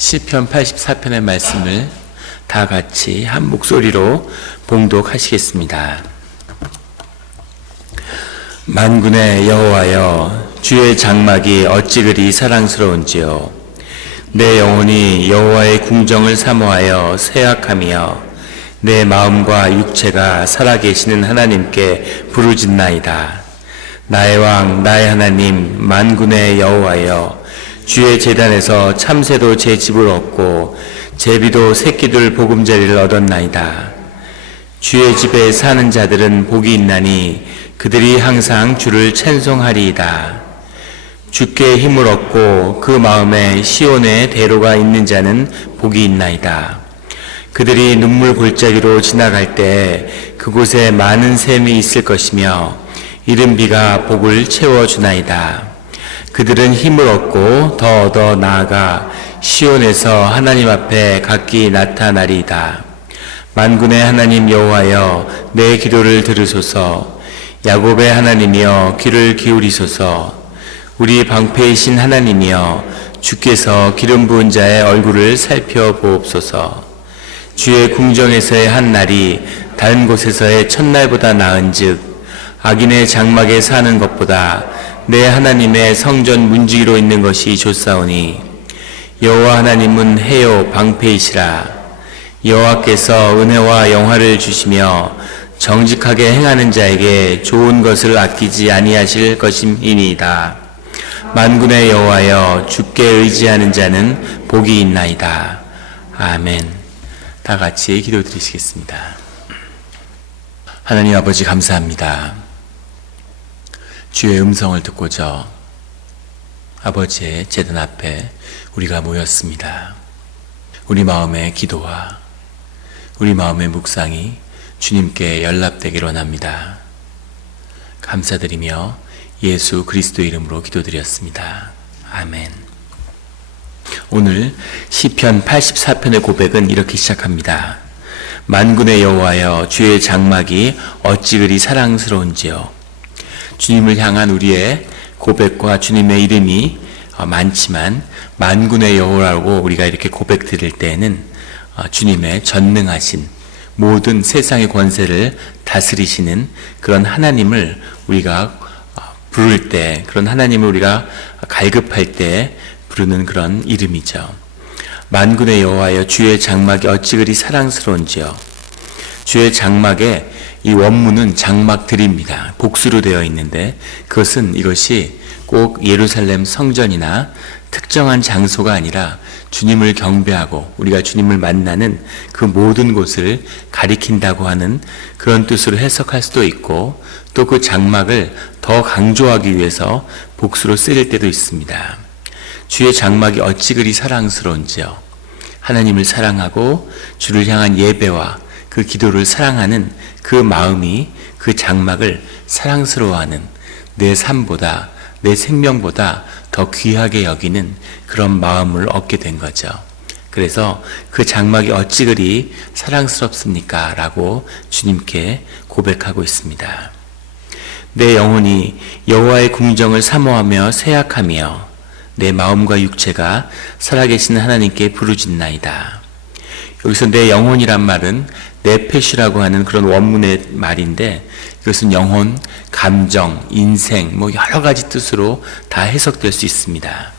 시편 84편의 말씀을 다 같이 한 목소리로 봉독하시겠습니다. 만군의 여호와여, 주의 장막이 어찌 그리 사랑스러운지요. 내 영혼이 여호와의 궁정을 사모하여 쇠약하며 내 마음과 육체가 살아계시는 하나님께 부르짖나이다. 나의 왕, 나의 하나님, 만군의 여호와여, 주의 제단에서 참새도 제 집을 얻고 제비도 새끼들 보금자리를 얻었나이다. 주의 집에 사는 자들은 복이 있나니 그들이 항상 주를 찬송하리이다. 주께 힘을 얻고 그 마음에 시온의 대로가 있는 자는 복이 있나이다. 그들이 눈물 골짜기로 지나갈 때 그곳에 많은 샘이 있을 것이며 이른 비가 복을 채워주나이다. 그들은 힘을 얻고 더 얻어 나아가 시온에서 하나님 앞에 각기 나타나리이다. 만군의 하나님 여호와여, 내 기도를 들으소서. 야곱의 하나님이여, 귀를 기울이소서. 우리 방패이신 하나님이여, 주께서 기름 부은 자의 얼굴을 살펴보옵소서. 주의 궁정에서의 한 날이 다른 곳에서의 첫날보다 나은즉 악인의 장막에 사는 것보다 내 하나님의 성전 문지기로 있는 것이 좋사오니 여호와 하나님은 해요 방패이시라. 여호와께서 은혜와 영화를 주시며 정직하게 행하는 자에게 좋은 것을 아끼지 아니하실 것임이니이다. 만군의 여호와여, 주께 의지하는 자는 복이 있나이다. 아멘. 다 같이 기도드리시겠습니다. 하나님 아버지, 감사합니다. 주의 음성을 듣고자 아버지의 제단 앞에 우리가 모였습니다. 우리 마음의 기도와 우리 마음의 묵상이 주님께 연락되기를 원합니다. 감사드리며 예수 그리스도 이름으로 기도드렸습니다. 아멘. 오늘 시편 84편의 고백은 이렇게 시작합니다. 만군의 여호와여, 주의 장막이 어찌 그리 사랑스러운지요. 주님을 향한 우리의 고백과 주님의 이름이 많지만 만군의 여호와라고 우리가 이렇게 고백 드릴 때에는 주님의 전능하신 모든 세상의 권세를 다스리시는 그런 하나님을 우리가 부를 때, 그런 하나님을 우리가 갈급할 때 부르는 그런 이름이죠. 만군의 여호와여, 주의 장막이 어찌 그리 사랑스러운지요. 주의 장막에 이 원문은 장막들입니다. 복수로 되어 있는데 이것이 꼭 예루살렘 성전이나 특정한 장소가 아니라 주님을 경배하고 우리가 주님을 만나는 그 모든 곳을 가리킨다고 하는 그런 뜻으로 해석할 수도 있고, 또 그 장막을 더 강조하기 위해서 복수로 쓰일 때도 있습니다. 주의 장막이 어찌 그리 사랑스러운지요. 하나님을 사랑하고 주를 향한 예배와 그 기도를 사랑하는 그 마음이 그 장막을 사랑스러워하는, 내 삶보다 내 생명보다 더 귀하게 여기는 그런 마음을 얻게 된 거죠. 그래서 그 장막이 어찌 그리 사랑스럽습니까? 라고 주님께 고백하고 있습니다. 내 영혼이 여호와의 궁정을 사모하며 쇠약하며 내 마음과 육체가 살아계시는 하나님께 부르짖나이다. 여기서 내 영혼이란 말은 네페시라고 하는 그런 원문의 말인데, 이것은 영혼, 감정, 인생, 여러 가지 뜻으로 다 해석될 수 있습니다.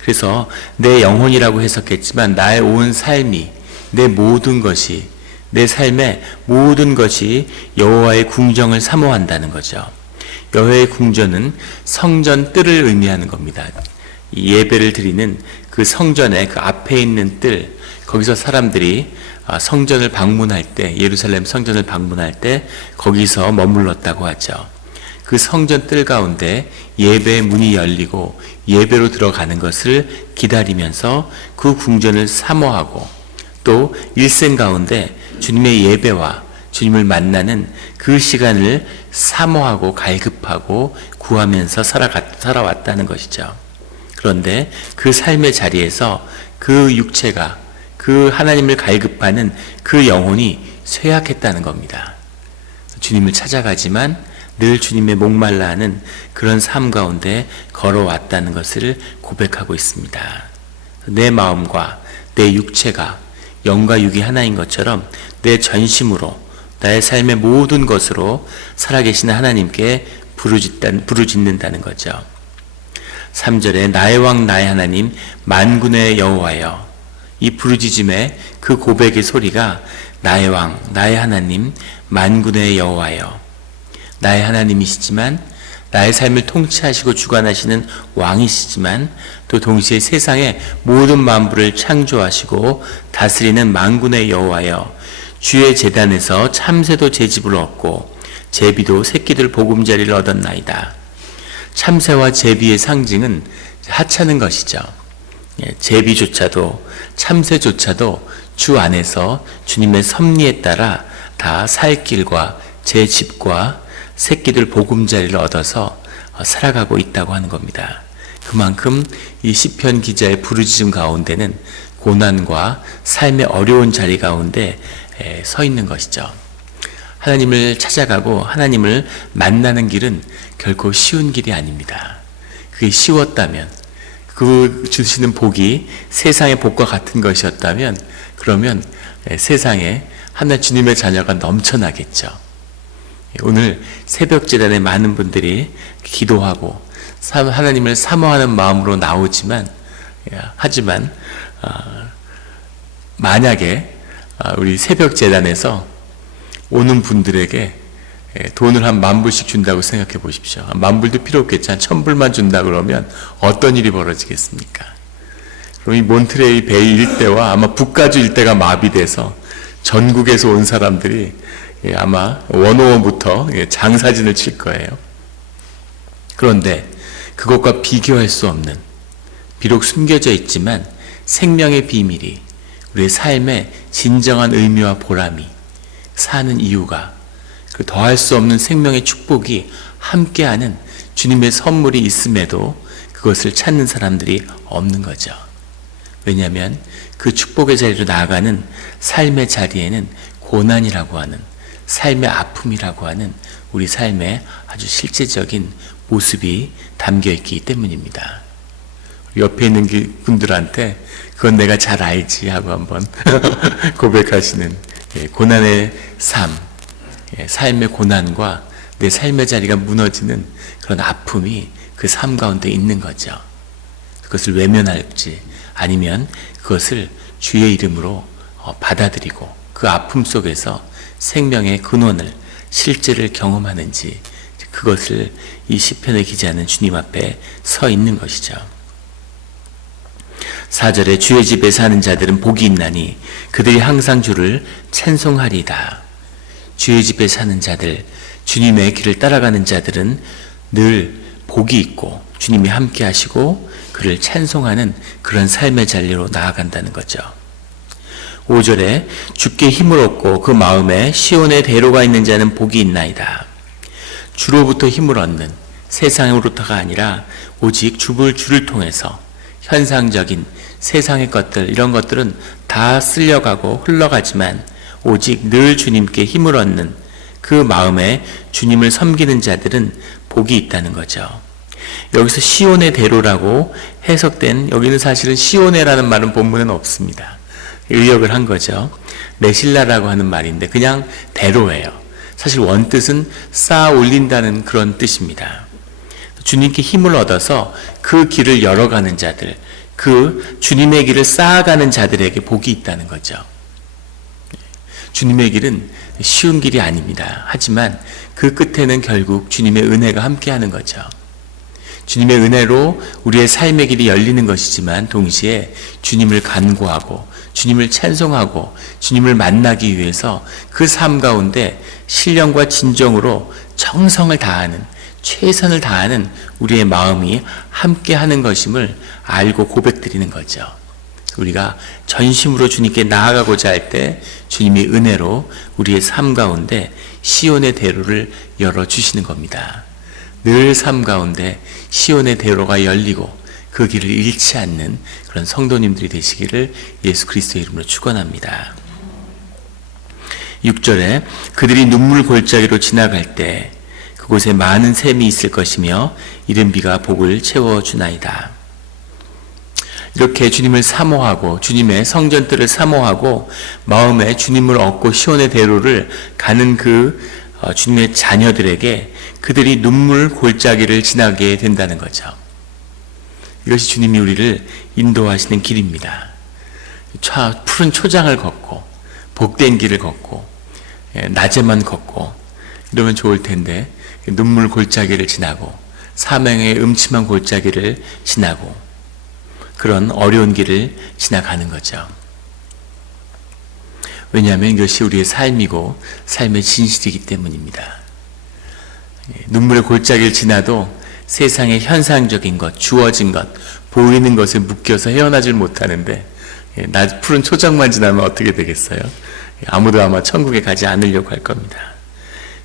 그래서 내 영혼이라고 해석했지만 나의 온 삶이, 내 모든 것이, 내 삶의 모든 것이 여호와의 궁정을 사모한다는 거죠. 여호와의 궁전은 성전 뜰을 의미하는 겁니다. 예배를 드리는 그 성전의 그 앞에 있는 뜰, 거기서 사람들이 성전을 방문할 때, 예루살렘 성전을 방문할 때 거기서 머물렀다고 하죠. 그 성전 뜰 가운데 예배의 문이 열리고 예배로 들어가는 것을 기다리면서 그 궁전을 사모하고, 또 일생 가운데 주님의 예배와 주님을 만나는 그 시간을 사모하고 갈급하고 구하면서 살아왔다는 것이죠. 그런데 그 삶의 자리에서 그 육체가, 그 하나님을 갈급하는 그 영혼이 쇠약했다는 겁니다. 주님을 찾아가지만 늘 주님의 목말라 하는 그런 삶 가운데 걸어왔다는 것을 고백하고 있습니다. 내 마음과 내 육체가 영과 육이 하나인 것처럼 내 전심으로 나의 삶의 모든 것으로 살아계신 하나님께 부르짖는다는 거죠. 3절에 나의 왕 나의 하나님 만군의 여호와여, 이 부르짖음의 그 고백의 소리가 나의 왕 나의 하나님 만군의 여호와여, 나의 하나님이시지만 나의 삶을 통치하시고 주관하시는 왕이시지만 또 동시에 세상의 모든 만물을 창조하시고 다스리는 만군의 여호와여, 주의 제단에서 참새도 제 집을 얻고 제비도 새끼들 보금자리를 얻었나이다. 참새와 제비의 상징은 하찮은 것이죠. 제비조차도 참새조차도 주 안에서 주님의 섭리에 따라 다 살 길과 제 집과 새끼들 보금자리를 얻어서 살아가고 있다고 하는 겁니다. 그만큼 이 시편 기자의 부르짖음 가운데는 고난과 삶의 어려운 자리 가운데 서 있는 것이죠. 하나님을 찾아가고 하나님을 만나는 길은 결코 쉬운 길이 아닙니다. 그게 쉬웠다면, 그 주시는 복이 세상의 복과 같은 것이었다면, 그러면 세상에 하나 주님의 자녀가 넘쳐나겠죠. 오늘 새벽 제단에 많은 분들이 기도하고 하나님을 사모하는 마음으로 나오지만, 하지만 만약에 우리 새벽 제단에서 오는 분들에게 돈을 한 10,000불씩 준다고 생각해 보십시오. 10,000불도 필요 없겠지. 한 1,000불만 준다 그러면 어떤 일이 벌어지겠습니까? 그럼 이 몬트레이 베이 일대와 아마 북가주 일대가 마비돼서 전국에서 온 사람들이 아마 원오원부터 장사진을 칠 거예요. 그런데 그것과 비교할 수 없는, 비록 숨겨져 있지만 생명의 비밀이, 우리의 삶의 진정한 의미와 보람이, 사는 이유가, 그 더할 수 없는 생명의 축복이 함께하는 주님의 선물이 있음에도 그것을 찾는 사람들이 없는 거죠. 왜냐하면 그 축복의 자리로 나아가는 삶의 자리에는 고난이라고 하는, 삶의 아픔이라고 하는 우리 삶의 아주 실제적인 모습이 담겨 있기 때문입니다. 옆에 있는 분들한테 그건 내가 잘 알지 하고 한번 고백하시는 고난의 삶, 삶의 고난과 내 삶의 자리가 무너지는 그런 아픔이 그 삶 가운데 있는 거죠. 그것을 외면할지 아니면 그것을 주의 이름으로 받아들이고 그 아픔 속에서 생명의 근원을, 실제를 경험하는지, 그것을 이 시편의 기자는 주님 앞에 서 있는 것이죠. 4절에 주의 집에 사는 자들은 복이 있나니 그들이 항상 주를 찬송하리다. 주의 집에 사는 자들, 주님의 길을 따라가는 자들은 늘 복이 있고 주님이 함께 하시고 그를 찬송하는 그런 삶의 자리로 나아간다는 거죠. 5절에 주께 힘을 얻고 그 마음에 시온의 대로가 있는 자는 복이 있나이다. 주로부터 힘을 얻는, 세상으로부터가 아니라 오직 주를 통해서 현상적인 세상의 것들, 이런 것들은 다 쓸려가고 흘러가지만 오직 늘 주님께 힘을 얻는 그 마음에 주님을 섬기는 자들은 복이 있다는 거죠. 여기서 시온의 대로라고 해석된, 여기는 사실은 시온에라는 말은 본문은 없습니다. 의역을 한 거죠. 메실라라고 하는 말인데 그냥 대로예요. 사실 원뜻은 쌓아 올린다는 그런 뜻입니다. 주님께 힘을 얻어서 그 길을 열어가는 자들, 그 주님의 길을 쌓아가는 자들에게 복이 있다는 거죠. 주님의 길은 쉬운 길이 아닙니다. 하지만 그 끝에는 결국 주님의 은혜가 함께하는 거죠. 주님의 은혜로 우리의 삶의 길이 열리는 것이지만 동시에 주님을 간구하고 주님을 찬송하고 주님을 만나기 위해서 그 삶 가운데 신령과 진정으로 정성을 다하는, 최선을 다하는 우리의 마음이 함께하는 것임을 알고 고백드리는 거죠. 우리가 전심으로 주님께 나아가고자 할 때 주님이 은혜로 우리의 삶 가운데 시온의 대로를 열어주시는 겁니다. 늘 삶 가운데 시온의 대로가 열리고 그 길을 잃지 않는 그런 성도님들이 되시기를 예수 그리스도의 이름으로 축원합니다. 6절에 그들이 눈물 골짜기로 지나갈 때 그곳에 많은 샘이 있을 것이며 이른 비가 복을 채워주나이다. 이렇게 주님을 사모하고 주님의 성전들을 사모하고 마음에 주님을 얻고 시온의 대로를 가는 주님의 자녀들에게 그들이 눈물 골짜기를 지나게 된다는 거죠. 이것이 주님이 우리를 인도하시는 길입니다. 푸른 초장을 걷고 복된 길을 걷고 낮에만 걷고 이러면 좋을 텐데 눈물 골짜기를 지나고 사명의 음침한 골짜기를 지나고 그런 어려운 길을 지나가는 거죠. 왜냐하면 이것이 우리의 삶이고 삶의 진실이기 때문입니다. 눈물의 골짜기를 지나도 세상의 현상적인 것, 주어진 것, 보이는 것에 묶여서 헤어나질 못하는데 푸른 초장만 지나면 어떻게 되겠어요? 아무도 아마 천국에 가지 않으려고 할 겁니다.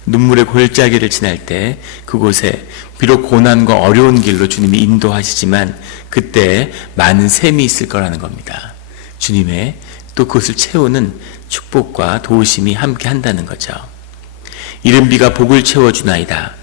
눈물의 골짜기를 지날 때 그곳에 비록 고난과 어려운 길로 주님이 인도하시지만 그때 많은 샘이 있을 거라는 겁니다. 주님의 또 그것을 채우는 축복과 도우심이 함께 한다는 거죠. 이른 비가 복을 채워주나이다.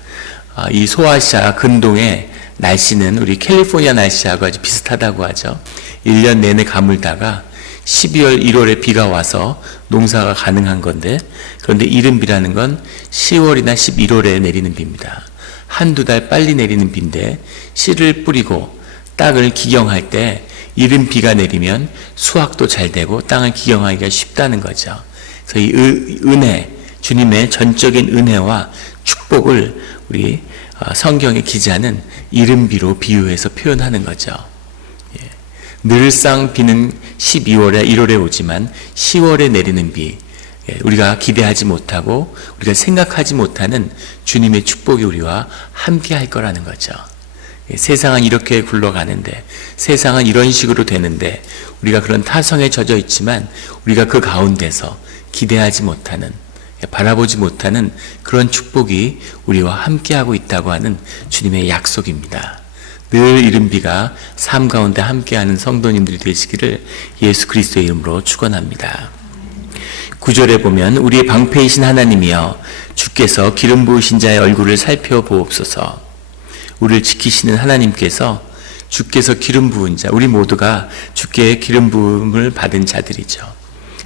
이 소아시아 근동의 날씨는 우리 캘리포니아 날씨하고 아주 비슷하다고 하죠. 1년 내내 가물다가 12월, 1월에 비가 와서 농사가 가능한 건데, 그런데 이른 비라는 건 10월이나 11월에 내리는 비입니다. 한두 달 빨리 내리는 비인데 씨를 뿌리고 땅을 기경할 때 이른 비가 내리면 수확도 잘 되고 땅을 기경하기가 쉽다는 거죠. 그래서 이 은혜, 주님의 전적인 은혜와 축복을 우리 성경의 기자는 이른 비로 비유해서 표현하는 거죠. 늘상 비는 12월에 1월에 오지만 10월에 내리는 비, 우리가 기대하지 못하고 우리가 생각하지 못하는 주님의 축복이 우리와 함께 할 거라는 거죠. 세상은 이렇게 굴러가는데, 세상은 이런 식으로 되는데 우리가 그런 타성에 젖어 있지만 우리가 그 가운데서 기대하지 못하는, 바라보지 못하는 그런 축복이 우리와 함께하고 있다고 하는 주님의 약속입니다. 늘 이른 비가 삶 가운데 함께하는 성도님들이 되시기를 예수 그리스도의 이름으로 축원합니다. 9절에 보면 우리의 방패이신 하나님이여 주께서 기름 부으신 자의 얼굴을 살펴보옵소서. 우리를 지키시는 하나님께서 주께서 기름 부은 자, 우리 모두가 주께 기름 부음을 받은 자들이죠.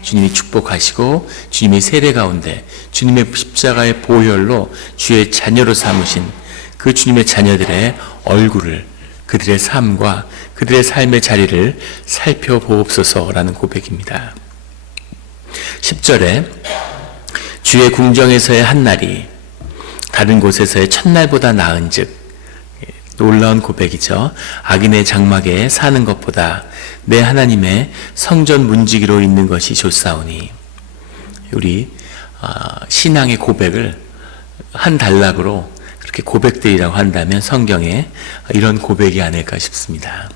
주님이 축복하시고 주님의 세례 가운데 주님의 십자가의 보혈로 주의 자녀로 삼으신 그 주님의 자녀들의 얼굴을, 그들의 삶과 그들의 삶의 자리를 살펴보옵소서라는 고백입니다. 10절에 주의 궁정에서의 한날이 다른 곳에서의 첫날보다 나은즉, 놀라운 고백이죠. 악인의 장막에 사는 것보다 내 하나님의 성전 문지기로 있는 것이 좋사오니. 우리 신앙의 고백을 한 단락으로 그렇게 고백들이라고 한다면 성경에 이런 고백이 아닐까 싶습니다.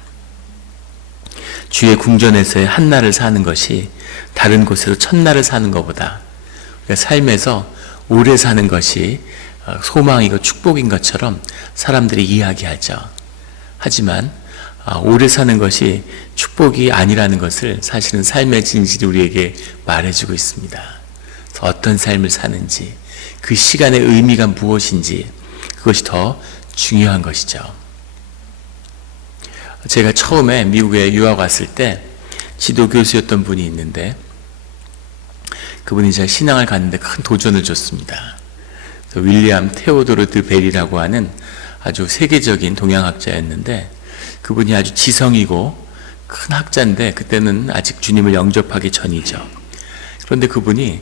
주의 궁전에서의 한날을 사는 것이 다른 곳에서 첫날을 사는 것보다, 우리가 삶에서 오래 사는 것이 소망이고 축복인 것처럼 사람들이 이야기하죠. 하지만 오래 사는 것이 축복이 아니라는 것을 사실은 삶의 진실이 우리에게 말해주고 있습니다. 어떤 삶을 사는지, 그 시간의 의미가 무엇인지, 그것이 더 중요한 것이죠. 제가 처음에 미국에 유학 왔을 때 지도 교수였던 분이 있는데, 그분이 제가 신앙을 갖는데 큰 도전을 줬습니다. 윌리엄 테오도르 드 벨이라고 하는 아주 세계적인 동양학자였는데, 그분이 아주 지성이고 큰 학자인데 그때는 아직 주님을 영접하기 전이죠. 그런데 그분이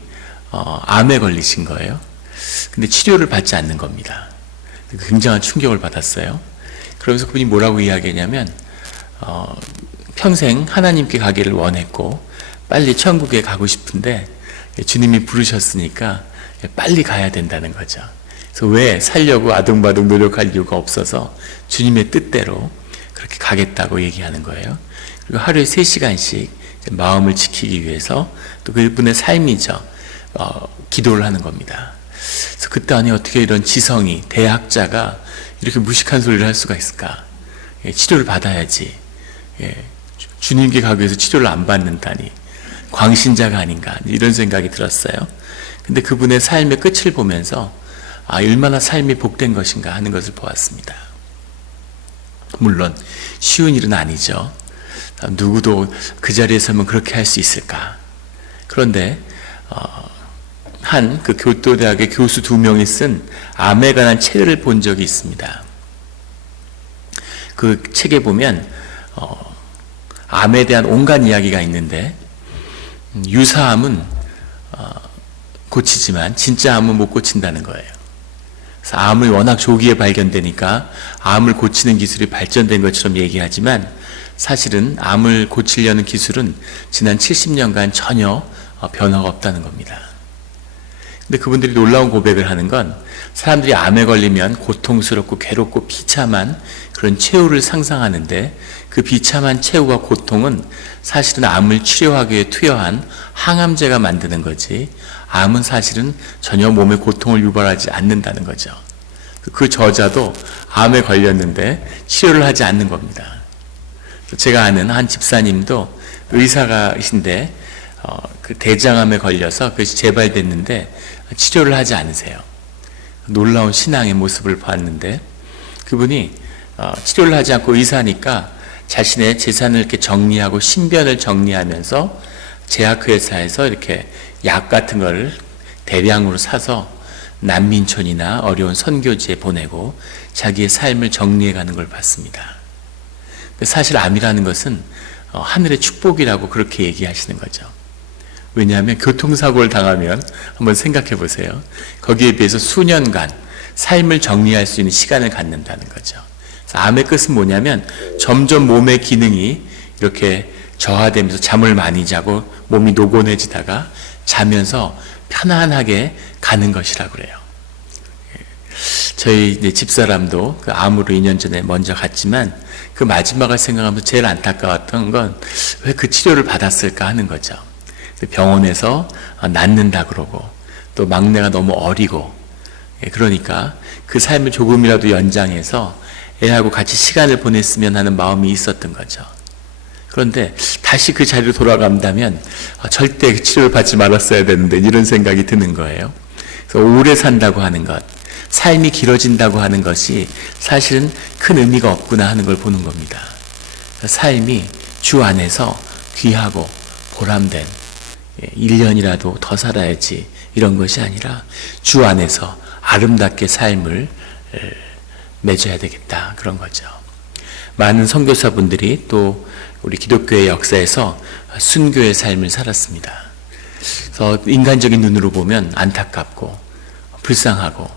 암에 걸리신 거예요. 근데 치료를 받지 않는 겁니다. 굉장한 충격을 받았어요. 그러면서 그분이 뭐라고 이야기했냐면, 평생 하나님께 가기를 원했고 빨리 천국에 가고 싶은데 주님이 부르셨으니까 빨리 가야 된다는 거죠. 그래서 왜 살려고 아둥바둥 노력할 이유가 없어서 주님의 뜻대로 그렇게 가겠다고 얘기하는 거예요. 그리고 하루에 3시간씩 마음을 지키기 위해서 또 그분의 삶이죠. 기도를 하는 겁니다. 그래서 그때 아니 어떻게 이런 지성이, 대학자가 이렇게 무식한 소리를 할 수가 있을까? 치료를 받아야지. 주님께 가기 위해서 치료를 안 받는다니 광신자가 아닌가, 이런 생각이 들었어요. 근데 그분의 삶의 끝을 보면서 얼마나 삶이 복된 것인가 하는 것을 보았습니다. 물론 쉬운 일은 아니죠. 누구도 그 자리에 서면 그렇게 할 수 있을까? 그런데 한 그 교토대학의 교수 2명이 쓴 암에 관한 책을 본 적이 있습니다. 그 책에 보면 암에 대한 온갖 이야기가 있는데 유사암은 고치지만 진짜 암은 못 고친다는 거예요. 그래서 암이 워낙 조기에 발견되니까 암을 고치는 기술이 발전된 것처럼 얘기하지만 사실은 암을 고치려는 기술은 지난 70년간 전혀 변화가 없다는 겁니다. 근데 그분들이 놀라운 고백을 하는 건 사람들이 암에 걸리면 고통스럽고 괴롭고 비참한 그런 최후를 상상하는데 그 비참한 최후와 고통은 사실은 암을 치료하기 위해 투여한 항암제가 만드는 거지 암은 사실은 전혀 몸에 고통을 유발하지 않는다는 거죠. 그 저자도 암에 걸렸는데 치료를 하지 않는 겁니다. 제가 아는 한 집사님도 의사가신데 그 대장암에 걸려서 그것이 재발됐는데 치료를 하지 않으세요. 놀라운 신앙의 모습을 봤는데 그분이 치료를 하지 않고 의사니까 자신의 재산을 이렇게 정리하고 신변을 정리하면서 제약회사에서 이렇게 약 같은 걸 대량으로 사서 난민촌이나 어려운 선교지에 보내고 자기의 삶을 정리해가는 걸 봤습니다. 사실 암이라는 것은 하늘의 축복이라고 그렇게 얘기하시는 거죠. 왜냐하면 교통사고를 당하면 한번 생각해 보세요. 거기에 비해서 수년간 삶을 정리할 수 있는 시간을 갖는다는 거죠. 암의 끝은 뭐냐면 점점 몸의 기능이 이렇게 저하되면서 잠을 많이 자고 몸이 노곤해지다가 자면서 편안하게 가는 것이라고 그래요. 저희 집사람도 그 암으로 2년 전에 먼저 갔지만 그 마지막을 생각하면서 제일 안타까웠던 건 왜 그 치료를 받았을까 하는 거죠. 병원에서 낫는다 그러고 또 막내가 너무 어리고 그러니까 그 삶을 조금이라도 연장해서 애하고 같이 시간을 보냈으면 하는 마음이 있었던 거죠. 그런데 다시 그 자리로 돌아간다면 절대 치료를 받지 말았어야 되는데 이런 생각이 드는 거예요. 그래서 오래 산다고 하는 것, 삶이 길어진다고 하는 것이 사실은 큰 의미가 없구나 하는 걸 보는 겁니다. 삶이 주 안에서 귀하고 보람된 1년이라도 더 살아야지 이런 것이 아니라 주 안에서 아름답게 삶을 맺어야 되겠다 그런 거죠. 많은 선교사분들이 또 우리 기독교의 역사에서 순교의 삶을 살았습니다. 그래서 인간적인 눈으로 보면 안타깝고 불쌍하고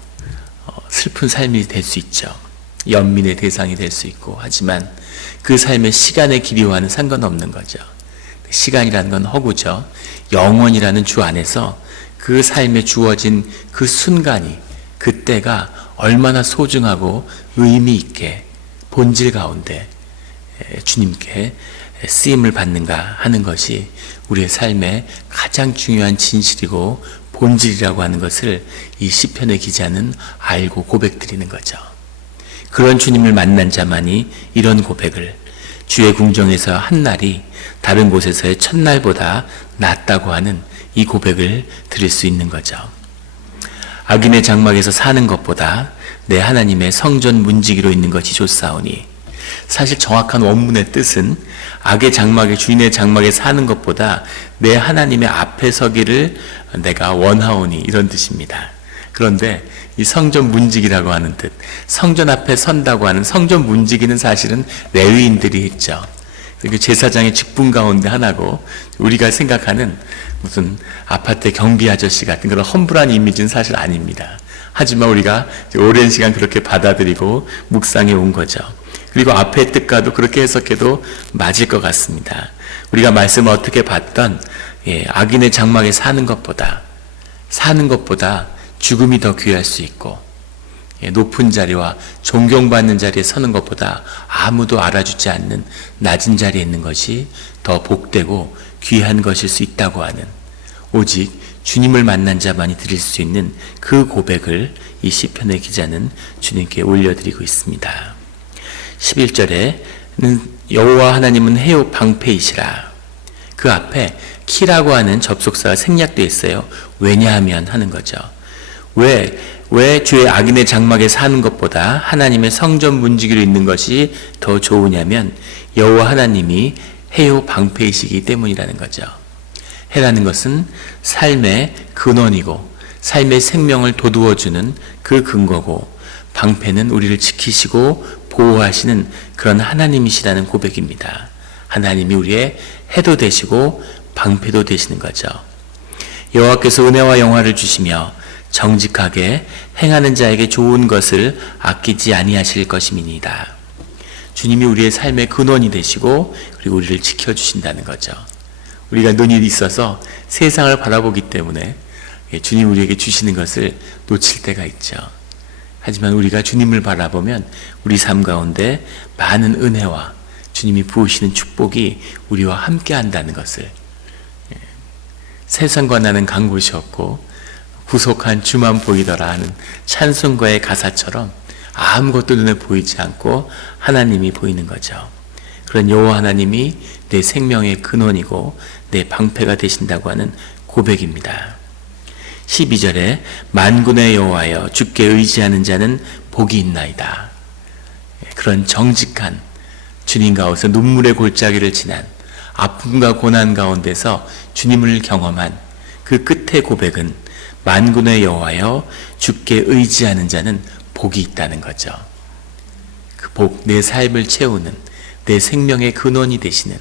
슬픈 삶이 될 수 있죠. 연민의 대상이 될 수 있고 하지만 그 삶의 시간의 길이와는 상관없는 거죠. 시간이라는 건 허구죠. 영원이라는 주 안에서 그 삶에 주어진 그 순간이 그때가 얼마나 소중하고 의미 있게 본질 가운데 주님께 쓰임을 받는가 하는 것이 우리의 삶의 가장 중요한 진실이고 본질이라고 하는 것을 이 시편의 기자는 알고 고백드리는 거죠. 그런 주님을 만난 자만이 이런 고백을 주의 궁정에서 한 날이 다른 곳에서의 첫날보다 낫다고 하는 이 고백을 드릴 수 있는 거죠. 악인의 장막에서 사는 것보다 내 하나님의 성전 문지기로 있는 것이 좋사오니 사실 정확한 원문의 뜻은 악의 장막에 주인의 장막에 사는 것보다 내 하나님의 앞에 서기를 내가 원하오니 이런 뜻입니다. 그런데 이 성전 문지기라고 하는 뜻, 성전 앞에 선다고 하는 성전 문지기는 사실은 레위인들이 했죠. 그 제사장의 직분 가운데 하나고 우리가 생각하는 무슨 아파트 경비 아저씨 같은 그런 험불한 이미지는 사실 아닙니다. 하지만 우리가 오랜 시간 그렇게 받아들이고 묵상해 온 거죠. 그리고 앞의 뜻과도 그렇게 해석해도 맞을 것 같습니다. 우리가 말씀을 어떻게 봤던 악인의 장막에 사는 것보다 죽음이 더 귀할 수 있고 높은 자리와 존경받는 자리에 서는 것보다 아무도 알아주지 않는 낮은 자리에 있는 것이 더 복되고 귀한 것일 수 있다고 하는 오직 주님을 만난 자만이 드릴 수 있는 그 고백을 이 시편의 기자는 주님께 올려드리고 있습니다. 11절에는 여호와 하나님은 해요 방패이시라. 그 앞에 키라고 하는 접속사가 생략되어 있어요. 왜냐하면 하는 거죠. 왜 주의 악인의 장막에 사는 것보다 하나님의 성전 문지기로 있는 것이 더 좋으냐면 여호와 하나님이 해요 방패이시기 때문이라는 거죠. 해라는 것은 삶의 근원이고 삶의 생명을 돋우어주는 그 근거고, 방패는 우리를 지키시고 보호하시는 그런 하나님이시라는 고백입니다. 하나님이 우리의 해도 되시고 방패도 되시는 거죠. 여호와께서 은혜와 영화를 주시며 정직하게 행하는 자에게 좋은 것을 아끼지 아니하실 것임이니이다. 주님이 우리의 삶의 근원이 되시고 그리고 우리를 지켜주신다는 거죠. 우리가 눈이 있어서 세상을 바라보기 때문에 주님 우리에게 주시는 것을 놓칠 때가 있죠. 하지만 우리가 주님을 바라보면 우리 삶 가운데 많은 은혜와 주님이 부으시는 축복이 우리와 함께 한다는 것을, 세상과 나는 간 곳이 없고 구속한 주만 보이더라 하는 찬송가의 가사처럼 아무것도 눈에 보이지 않고 하나님이 보이는 거죠. 그런 여호와 하나님이 내 생명의 근원이고 내 방패가 되신다고 하는 고백입니다. 12절에 만군의 여호와여 주께 의지하는 자는 복이 있나이다. 그런 정직한 주님 가운데서 눈물의 골짜기를 지난 아픔과 고난 가운데서 주님을 경험한 그 끝의 고백은 만군의 여호와여 주께 의지하는 자는 복이 있다는 거죠. 그 복, 내 삶을 채우는 내 생명의 근원이 되시는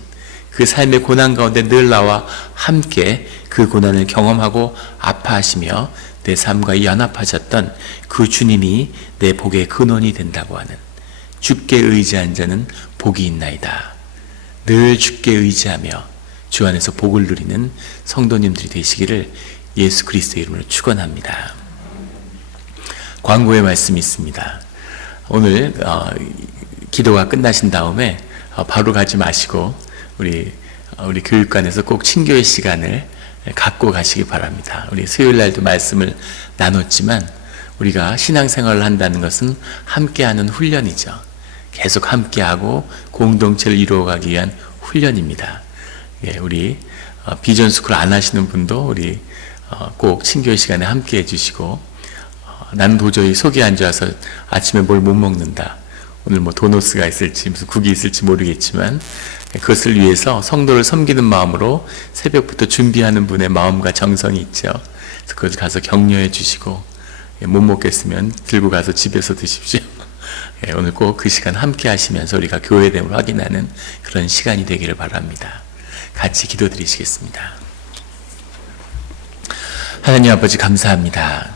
그 삶의 고난 가운데 늘 나와 함께 그 고난을 경험하고 아파하시며 내 삶과 연합하셨던 그 주님이 내 복의 근원이 된다고 하는, 주께 의지한 자는 복이 있나이다. 늘 주께 의지하며 주 안에서 복을 누리는 성도님들이 되시기를 예수 그리스도의 이름으로 축원합니다. 광고의 말씀이 있습니다. 오늘 기도가 끝나신 다음에 바로 가지 마시고 우리 교육관에서 꼭 친교의 시간을 갖고 가시기 바랍니다. 우리 수요일 날도 말씀을 나눴지만 우리가 신앙생활을 한다는 것은 함께하는 훈련이죠. 계속 함께하고 공동체를 이루어가기 위한 훈련입니다. 우리 비전 스쿨 안 하시는 분도 우리 꼭 친교의 시간에 함께 해주시고, 나는 도저히 속이 안 좋아서 아침에 뭘 못 먹는다, 오늘 뭐 도너스가 있을지 무슨 국이 있을지 모르겠지만 그것을 위해서 성도를 섬기는 마음으로 새벽부터 준비하는 분의 마음과 정성이 있죠. 그래서 그것을 가서 격려해 주시고, 못 먹겠으면 들고 가서 집에서 드십시오. 오늘 꼭 그 시간 함께 하시면서 우리가 교회됨을 확인하는 그런 시간이 되기를 바랍니다. 같이 기도드리시겠습니다. 하나님 아버지 감사합니다.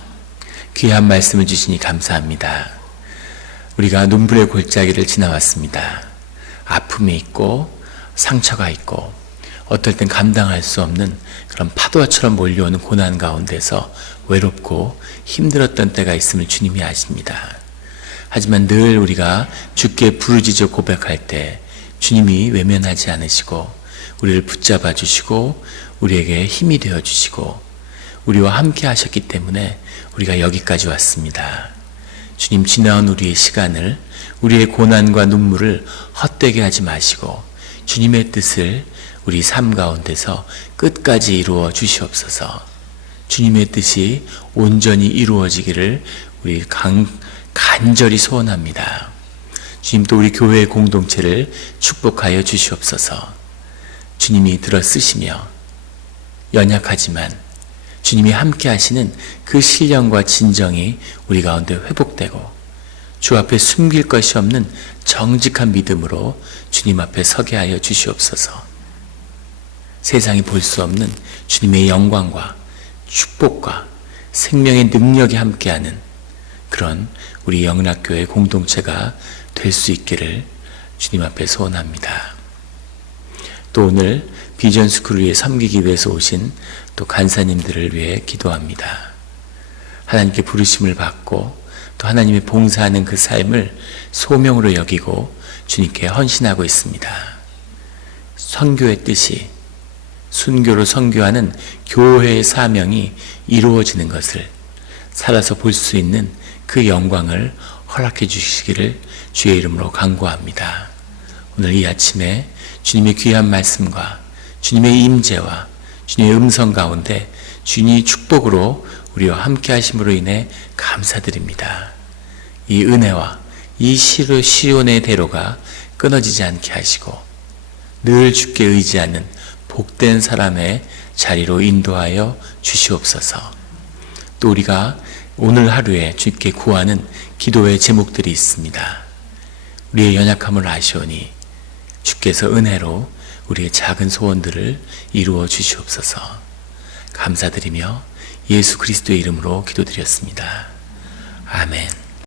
귀한 말씀을 주시니 감사합니다. 우리가 눈물의 골짜기를 지나왔습니다. 아픔이 있고 상처가 있고 어떨 땐 감당할 수 없는 그런 파도처럼 몰려오는 고난 가운데서 외롭고 힘들었던 때가 있음을 주님이 아십니다. 하지만 늘 우리가 주께 부르짖어 고백할 때 주님이 외면하지 않으시고 우리를 붙잡아 주시고 우리에게 힘이 되어 주시고 우리와 함께 하셨기 때문에 우리가 여기까지 왔습니다. 주님, 지나온 우리의 시간을, 우리의 고난과 눈물을 헛되게 하지 마시고 주님의 뜻을 우리 삶 가운데서 끝까지 이루어 주시옵소서. 주님의 뜻이 온전히 이루어지기를 우리 간절히 소원합니다. 주님, 또 우리 교회의 공동체를 축복하여 주시옵소서. 주님이 들어 쓰시며 연약하지만 주님이 함께 하시는 그 신령과 진정이 우리 가운데 회복되고 주 앞에 숨길 것이 없는 정직한 믿음으로 주님 앞에 서게 하여 주시옵소서. 세상이 볼 수 없는 주님의 영광과 축복과 생명의 능력이 함께하는 그런 우리 영은학교의 공동체가 될 수 있기를 주님 앞에 소원합니다. 또 오늘 비전 스쿨을 위해 섬기기 위해서 오신 또 간사님들을 위해 기도합니다. 하나님께 부르심을 받고 또 하나님의 봉사하는 그 삶을 소명으로 여기고 주님께 헌신하고 있습니다. 선교의 뜻이 순교로 선교하는 교회의 사명이 이루어지는 것을 살아서 볼 수 있는 그 영광을 허락해 주시기를 주의 이름으로 간구합니다. 오늘 이 아침에 주님의 귀한 말씀과 주님의 임재와 주님의 음성 가운데 주님이 축복으로 우리와 함께 하심으로 인해 감사드립니다. 이 은혜와 이 시온의 대로가 끊어지지 않게 하시고 늘 주께 의지하는 복된 사람의 자리로 인도하여 주시옵소서. 또 우리가 오늘 하루에 주께 구하는 기도의 제목들이 있습니다. 우리의 연약함을 아시오니 주께서 은혜로 우리의 작은 소원들을 이루어 주시옵소서. 감사드리며 예수 그리스도의 이름으로 기도드렸습니다. 아멘.